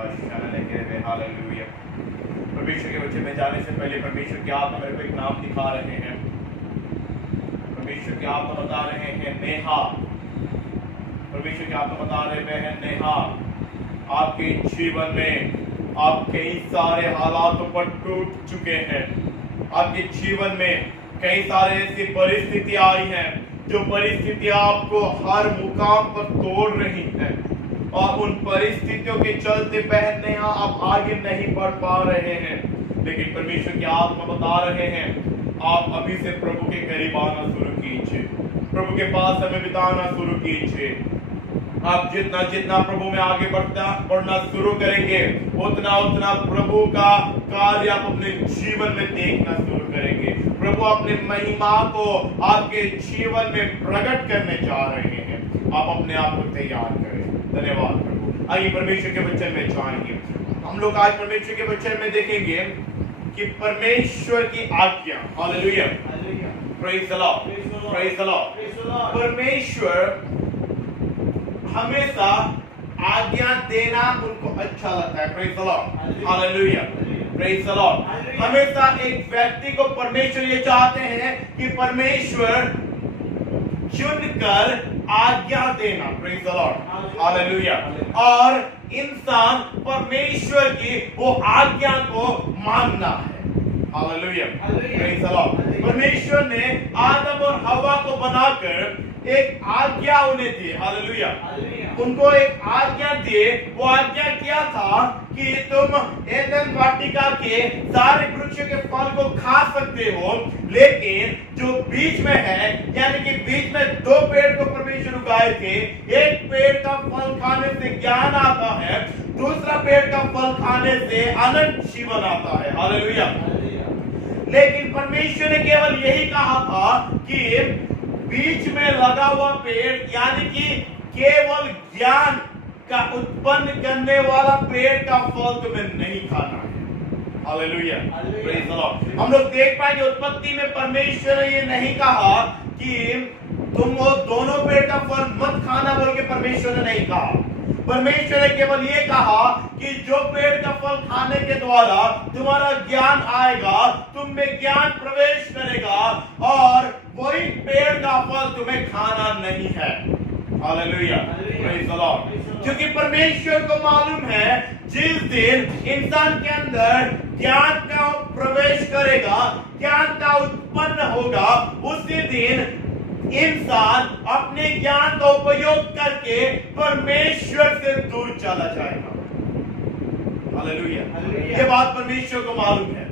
बादशाह लेके रहे। हालेलुया। परमेश्वर के बच्चे में जाने से पहले परमेश्वर की आत्मा मेरे को एक नाम दिखा रहे हैं। परमेश्वर की आत्मा बता रहे हैं नेहा। परमेश्वर की आत्मा बता रहे हैं नेहा, आपके जीवन में आप कई सारे हालातों पर टूट चुके हैं। आपके जीवन में कई सारे ऐसी परिस्थितियां आई हैं जो परिस्थितियां आपको हर मुकाम पर तोड़ रही हैं, और उन परिस्थितियों के चलते बहन नेहा आप आगे नहीं बढ़ पा रहे हैं। लेकिन परमेश्वर की आत्मा बता रहे हैं आप अभी से प्रभु के करीब आना शुरू कीजिए, प्रभु के पास समय बिताना शुरू कीजिए। आप जितना जितना प्रभु में आगे बढ़ना शुरू करेंगे, उतना उतना प्रभु का कार्य आप अपने जीवन में देखना शुरू करेंगे। प्रभु अपने महिमा को आपके जीवन में प्रकट करने जा रहे हैं। आप अपने आप को तैयार करें। धन्यवाद प्रभु। आइए परमेश्वर के वचन में जाएंगे। हम लोग आज परमेश्वर के वचन में देखेंगे कि परमेश्वर की आज्ञा। Hallelujah, praise the Lord, praise the Lord. परमेश्वर हमेशा आज्ञा देना उनको अच्छा लगता है। Praise the Lord, hallelujah, praise the Lord. हमेशा एक व्यक्ति को परमेश्वर ये चाहते हैं कि परमेश्वर चुनकर आज्ञा देना। Praise the Lord, hallelujah. और इंसान परमेश्वर की वो आज्ञा को मानना है। Hallelujah, praise the Lord. परमेश्वर ने आदम और हवा को बनाकर एक आज्ञा उन्हें दी। हालेलुया, उनको एक आज्ञा दिए। वो आज्ञा क्या था कि तुम एदन वाटिका के सारे वृक्ष के फल को खा सकते हो, लेकिन जो बीच में है, यानी कि बीच में दो पेड़ को परमेश्वर उगाए थे। एक पेड़ का फल खाने से ज्ञान आता है, दूसरा पेड़ का फल खाने से अनंत जीवन आता है। हालेलुया। लेकिन परमेश्वर ने केवल यही कहा था कि बीच में लगा हुआ पेड़, यानी कि केवल ज्ञान का उत्पन्न करने वाला पेड़ का फल तुम्हें नहीं खाना है। Hallelujah, praise the Lord. हम लोग देख पाएंगे उत्पत्ति में परमेश्वर ने ये नहीं कहा कि तुम वो दोनों पेड़ का फल मत खाना, बोल के परमेश्वर ने नहीं कहा। परमेश्वर ने केवल ये कहा कि जो पेड़ का फल खाने के द्वारा तुम्हारा ज्ञान आएगा, तुम में ज्ञान प्रवेश करेगा, और वही पेड़ का फल तुम्हें खाना नहीं है। Hallelujah, praise the Lord. क्योंकि परमेश्वर को मालूम है जिस दिन इंसान के अंदर ज्ञान का प्रवेश करेगा, ज्ञान का उत्पन्न होगा, उसी दिन इंसान अपने ज्ञान का उपयोग करके परमेश्वर से दूर चला जाएगा। हालेलुया, ये बात परमेश्वर को मालूम है।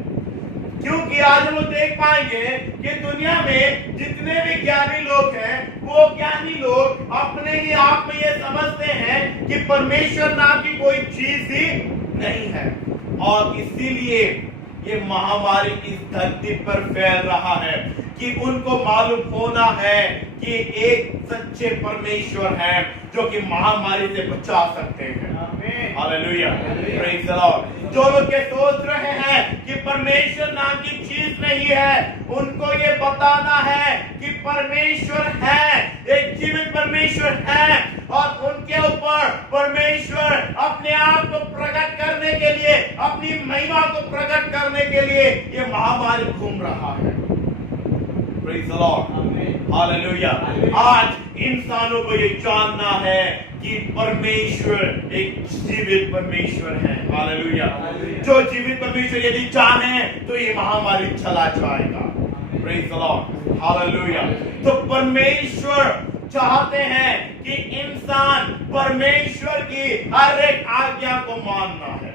क्योंकि आज हम लोग देख पाएंगे कि दुनिया में जितने भी ज्ञानी लोग हैं, वो ज्ञानी लोग अपने ही आप में ये समझते हैं कि परमेश्वर नाम की कोई चीज ही नहीं है, और इसीलिए ये महामारी इस धरती पर फैल रहा है कि उनको मालूम होना है कि एक सच्चे परमेश्वर है जो कि महामारी से बचा सकते हैं। Hallelujah, praise the Lord. जो लोग ये सोच रहे हैं कि परमेश्वर नाम की चीज नहीं है, उनको ये बताना है कि परमेश्वर है, एक जीवित परमेश्वर है, और उनके ऊपर परमेश्वर अपने आप को प्रकट करने के लिए, अपनी महिमा को प्रकट करने के लिए ये महामारी घूम रहा है। Praise the Lord, hallelujah. आज इंसानों को ये जानना है कि परमेश्वर एक जीवित परमेश्वर है। हालेलुया। जो जीवित परमेश्वर यदि चाहे तो ये महामारी चला जाएगा। Praise the Lord, hallelujah. तो परमेश्वर चाहते हैं कि इंसान परमेश्वर की हर एक आज्ञा को मानना है।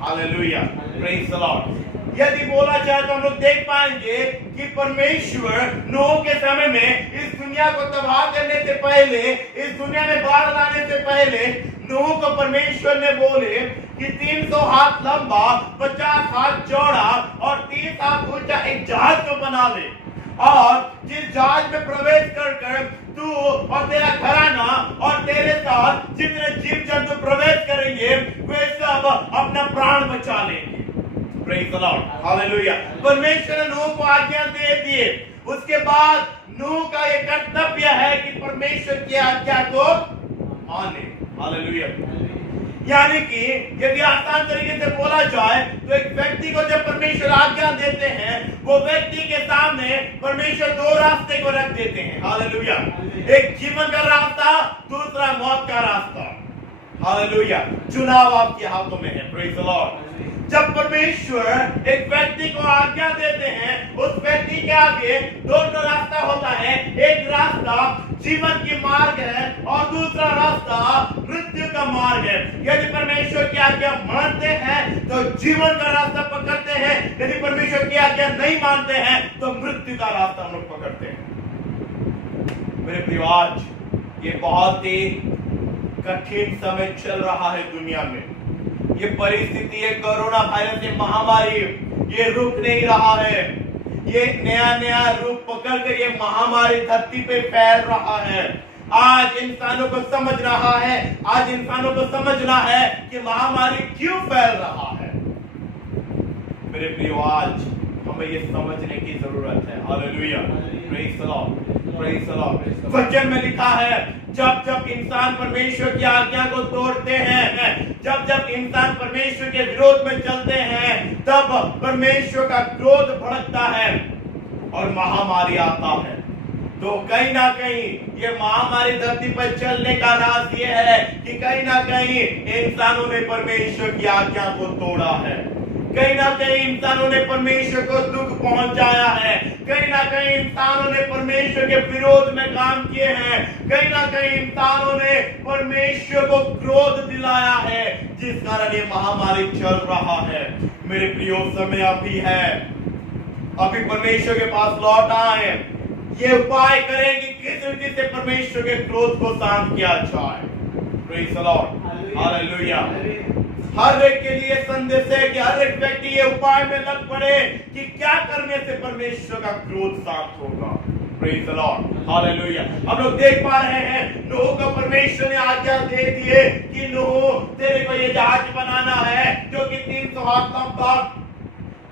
Hallelujah, praise the Lord. यदि बोला जाए तो हम लोग देख पाएंगे कि परमेश्वर नूह के समय में इस दुनिया को तबाह करने से पहले, इस दुनिया में बाढ़ लाने से पहले, नूह को परमेश्वर ने बोले कि 300 हाथ लंबा, 50 हाथ चौड़ा और 30 हाथ ऊंचा एक जहाज को बना ले, और जिस जहाज में प्रवेश कर तू और तेरा घराना और तेरे साथ जितने जीव जंतु प्रवेश करेंगे वे सब अपना प्राण बचा लेंगे। Praise the Lord, hallelujah. परमेश्वर ने नूह को आज्ञा दे दिए। उसके बाद नूह का ये कर्तव्य है कि परमेश्वर की आज्ञा को माने। हालेलुया। यानी कि यदि आसान तरीके से बोला जाए तो एक व्यक्ति को जब परमेश्वर आज्ञा देते हैं, वो व्यक्ति के सामने परमेश्वर दो रास्ते को रख देते हैं। हालेलुया। एक जीवन का रास्ता, दूसरा मौत का रास्ता। हालेलुया। चुनाव आपके हाथों में है। Praise the Lord. जब परमेश्वर एक व्यक्ति को आज्ञा देते हैं, उस व्यक्ति के आगे दोनों रास्ता होता है। एक रास्ता जीवन की मार्ग है और दूसरा रास्ता मृत्यु का मार्ग है। यदि परमेश्वर की आज्ञा मानते हैं तो जीवन का रास्ता पकड़ते हैं, यदि परमेश्वर की आज्ञा नहीं मानते हैं तो मृत्यु का रास्ता हम लोग पकड़ते हैं। मेरे प्रिय, आज ये बहुत ही कठिन समय चल रहा है दुनिया में। ये परिस्थिति, ये कोरोना वायरस, ये महामारी, ये रुक नहीं रहा है। ये नया नया रूप पकड़कर ये महामारी धरती पे फैल रहा है। आज इंसानों को समझ रहा है, आज इंसानों को समझना है कि महामारी क्यों फैल रहा है। मेरे प्रियो, आज हमें ये समझने की जरूरत है। Hallelujah. Praise the Lord. Praise the Lord. वचन में लिखा है, जब जब इंसान परमेश्वर की आज्ञा को तोड़ते हैं, जब जब इंसान परमेश्वर के विरोध में चलते हैं, तब परमेश्वर का क्रोध भड़कता है और महामारी आता है। तो कहीं ना कहीं ये महामारी धरती पर चलने का राज ये है कि कहीं ना कहीं इंसानों ने परमेश्वर की आज्ञा को तोड़ा है। कहीं ना कहीं इंसानों ने परमेश्वर को दुख पहुंचाया है। कहीं ना कहीं इंसानों ने परमेश्वर के विरोध में काम किए हैं। कहीं ना कहीं इंसानों ने परमेश्वर को क्रोध दिलाया है, जिस कारण ये महामारी चल रहा है। मेरे प्रियो, समय अभी है, अभी परमेश्वर के पास लौट आए। ये उपाय करें कि किस रीति से परमेश्वर के क्रोध को शांत किया जाए। Praise the Lord. हालेलुया। हर एक के लिए संदेश है कि हर एक व्यक्ति ये उपाय में लग पड़े कि क्या करने से परमेश्वर का क्रोध शांत होगा। Praise the Lord. हालेलुया। हम लोग देख पा रहे हैं, नूह को परमेश्वर ने आज्ञा दे दिए कि नूह, तेरे को ये जहाज बनाना है जो कि 300 हाथ लंबा,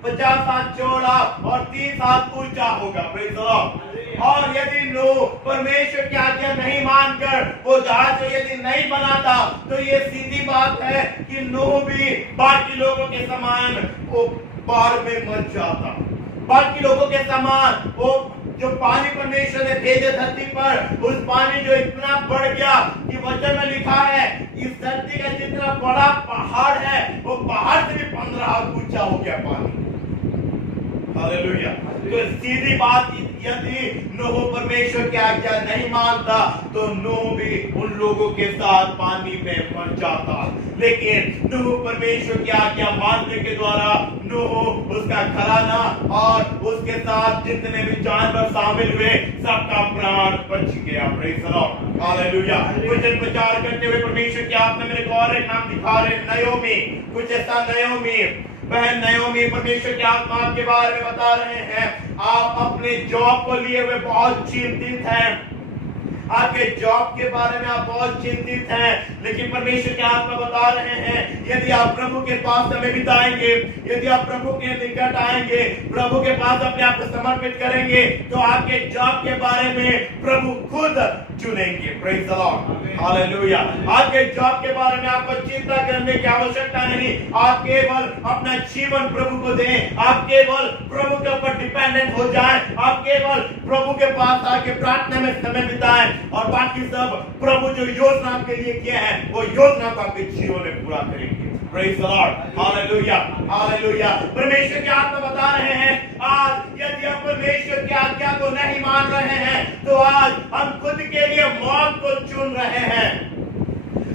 50 हाथ चौड़ा और 30 हाथ ऊंचा होगा। Praise the Lord. और यदि नूह परमेश्वर की आज्ञा नहीं मानकर वो जहाज यदि नहीं बनाता, तो ये सीधी बात है कि नूह भी बाकी लोगों के समान वो बाढ़ में मर जाता। बाकी लोगों के समान वो जो पानी परमेश्वर ने भेजे धरती पर, उस पानी जो इतना बढ़ गया कि वचन में लिखा है, इस धरती का जितना बड़ा पहाड़ है, वो पहाड़ से भी 15 हाथ ऊंचा हो गया पानी। हालेलुया। तो सीधी बात, यदि नूह परमेश्वर की आज्ञा नहीं मानता तो नूह भी उन लोगों के साथ पानी में मर जाता। लेकिन नूह परमेश्वर की आज्ञा मानने के द्वारा नूह, उसका घराना और उसके साथ जितने भी जानवर शामिल हुए, सबका प्राण बच गया। Praise the Lord. हालेलुया। वचन प्रचार करते हुए परमेश्वर की आत्मा मेरे को और एक नाम दिखा रहे, नयोमी। कुछ ऐसा, नयोमी, बहन नयोमी, परमेश्वर की आत्मा के बारे में बता रहे हैं, आप अपने जॉब को लिए हुए बहुत चिंतित हैं। आपके जॉब के बारे में आप बहुत चिंतित हैं, लेकिन परमेश्वर के आत्मा बता रहे हैं, यदि आप प्रभु के पास समय बिताएंगे, यदि आप प्रभु के निकट आएंगे, प्रभु के पास अपने आप को समर्पित करेंगे, तो आपके जॉब के बारे में प्रभु खुद चुनेंगे। Praise the Lord. हालेलुया। आपके जॉब के बारे में आपको चिंता करने की आवश्यकता नहीं। आप केवल अपना जीवन प्रभु को दें, आप केवल प्रभु के ऊपर डिपेंडेंट हो जाएं, आप केवल प्रभु के पास आके प्रार्थना में समय बिताएं, और बाकी सब प्रभु जो योजना आपके लिए किया है, वो योजना को आपके जीवन में पूरा करेंगे। Praise the Lord. Hallelujah. Hallelujah. परमेश्वर की आत्मा बता रहे हैं, आज यदि हम परमेश्वर की आज्ञा को नहीं मान रहे हैं, तो आज हम खुद के लिए मौत को चुन रहे हैं।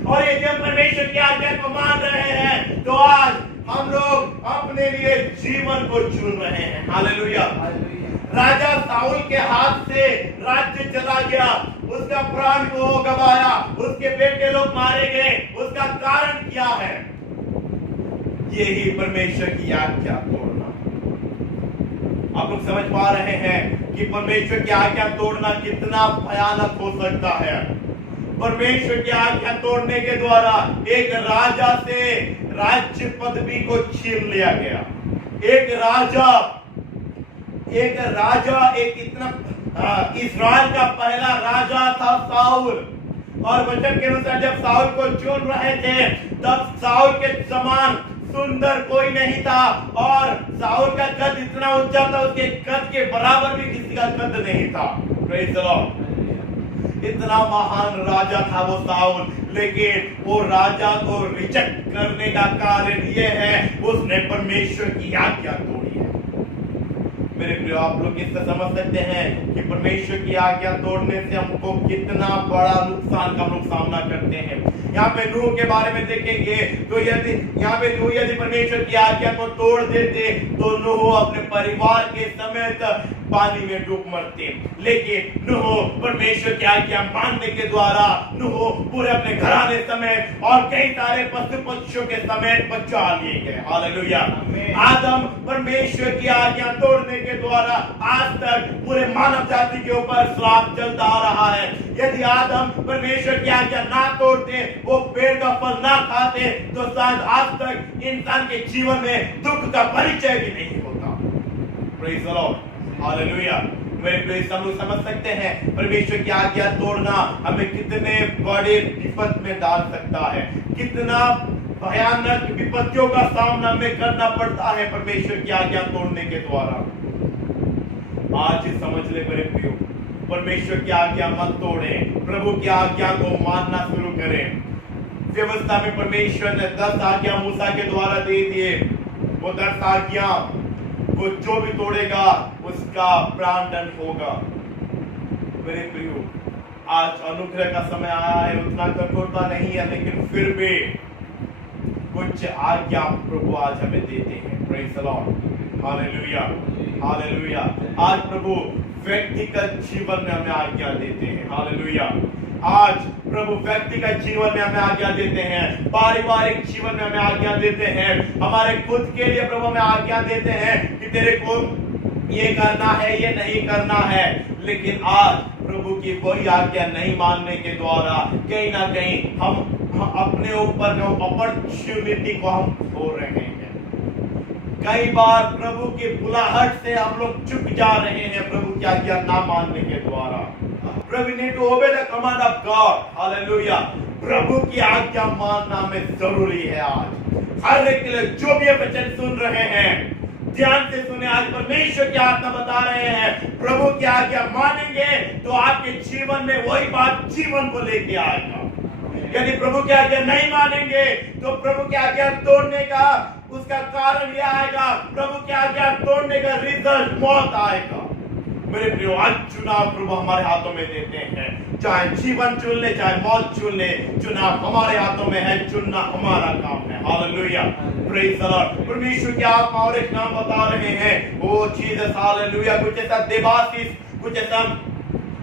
और यदि हम परमेश्वर की आज्ञा को मान रहे हैं, तो आज हम लोग अपने लिए जीवन को चुन रहे हैं। हालेलुया। राजा साउल के हाथ से राज्य चला गया, उसका प्राण को गवाया, उसके बेटे लोग मारे गए। उसका कारण क्या है? यही परमेश्वर की आज्ञा तोड़ना। आप लोग समझ पा रहे हैं कि परमेश्वर की आज्ञा तोड़ना कितना भयानक हो सकता है। परमेश्वर की आज्ञा तोड़ने के द्वारा एक राजा से राज्य पदवी को छीन लिया गया। एक राजा, एक इतना इस्राएल का पहला राजा था साउल। और वचन के अनुसार जब साउल को चुन रहे थे तब साउल के समान सुंदर कोई नहीं था और साउल का कद इतना ऊंचा था, उसके कद के बराबर भी किसी का कद नहीं था। Praise the Lord. इतना महान राजा था वो साउल, लेकिन वो राजा को रिजेक्ट करने का कारण ये है उसने परमेश्वर की आज्ञा तोड़ी है। मेरे प्रिय, आप लोग इससे समझ सकते हैं कि परमेश्वर की आज्ञा तोड़ने से हमको कितना बड़ा नुकसान का हम लोग सामना करते हैं। यहाँ पे नूह के बारे में देखेंगे तो यदि यहाँ पे नूह यदि परमेश्वर की आज्ञा को तोड़ देते तो नूह अपने परिवार के समेत पानी में डूब मरते, लेकिन नूह परमेश्वर की आज्ञा मानने के द्वारा नूह पूरे अपने घराने समेत और कई सारे पशु पक्षियों के समेत बचा लिए गए। हालेलुया। आदम परमेश्वर की आज्ञा तोड़ने के द्वारा आज तक पूरे मानव जाति के ऊपर श्राप चलता आ रहा है। यदि आदम परमेश्वर की आज्ञा ना तोड़ते, वो पेड़ का फल ना खाते, तो शायद आज तक इंसान के जीवन में दुख का परिचय भी नहीं होता। Praise the Lord. हालेलुया। मेरे प्रिय, हम लोग समझ सकते हैं परमेश्वर की आज्ञा तोड़ना हमें कितने बड़े विपद में डाल सकता है, कितना भयानक विपत्तियों का सामना हमें करना पड़ता है परमेश्वर की आज्ञा तोड़ने के द्वारा। आज समझ ले मेरे प्रियो, परमेश्वर की आज्ञा मत तोड़े, प्रभु की आज्ञा को मानना शुरू करें। व्यवस्था में परमेश्वर ने 10 आज्ञा मूसा के द्वारा दे दिए। वो 10 आज्ञा वो जो भी तोड़ेगा उसका प्राणदंड होगा। मेरे प्रियो, आज अनुग्रह का समय आया है, उतना कठोरता नहीं है, लेकिन फिर भी कुछ आज्ञा प्रभु आज हमें देते हैं। Praise the Lord. Hallelujah. Hallelujah. आज प्रभु व्यक्तिगत जीवन में हमें आज्ञा देते हैं। हालेलुया। आज प्रभु व्यक्तिगत जीवन में हमें आज्ञा देते हैं, पारिवारिक जीवन में हमें आज्ञा देते हैं, हमारे खुद के लिए प्रभु हमें आज्ञा देते हैं कि तेरे को ये करना है, ये नहीं करना है। लेकिन आज प्रभु की वही आज्ञा नहीं मानने के द्वारा कहीं ना कहीं हम अपने ऊपर जो अपॉर्चुनिटी को हम खो रहे हैं। कई बार प्रभु की बुलाहट से हम लोग चुक जा रहे हैं प्रभु की आज्ञा ना मानने के द्वारा। प्रभु need to obey the command of God. Hallelujah. प्रभु की आज्ञा मानना हमें जरूरी है। आज हर एक के लिए जो भी वचन सुन रहे हैं ध्यान से सुने। आज परमेश्वर की आज्ञा बता रहे हैं, प्रभु की आज्ञा मानेंगे तो आपके जीवन में वही बात जीवन को लेके आएगा। यदि प्रभु की आज्ञा नहीं मानेंगे तो प्रभु की आज्ञा तोड़ने का उसका कारण यह आएगा, प्रभु की आज्ञा तोड़ने का रिजल्ट मौत आएगा। मेरे प्रियो, आज चुनाव प्रभु हमारे हाथों में देते हैं, चाहे जीवन चुन ले चाहे मौत चुन ले, चुनाव हमारे हाथों में है, चुनना हमारा काम है। हालेलुया। Praise the Lord. परमेश्वर की आत्मा और एक नाम बता रहे हैं, वो जीसस। हालेलुया। कुछ ऐसा देवाशीष, कुछ ऐसा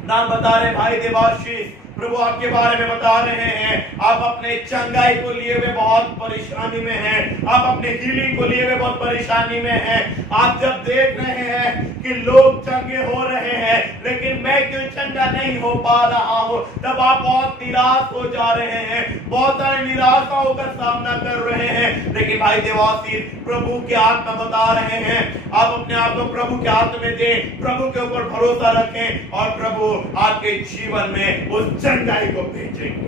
नाम बता रहे भाई देवाशीष, प्रभु आपके बारे में बता रहे हैं। आप अपने चंगाई को लिए हुए बहुत परेशानी में हैं, आप अपने हीलिंग को लिए हुए बहुत परेशानी में हैं। आप जब देख रहे हैं कि लोग चंगे हो रहे हैं लेकिन मैं क्यों चंगा नहीं हो पा रहा हूं, तब आप बहुत निराश हो जा रहे हैं, बहुत सारे निराशाओं का सामना कर रहे हैं। लेकिन भाई देवाशीष, प्रभु के आत्मा बता रहे हैं, आप अपने आप को प्रभु के हाथ में दें, प्रभु के ऊपर भरोसा रखें और प्रभु आपके जीवन में उस चंगाई को भेजेंगे।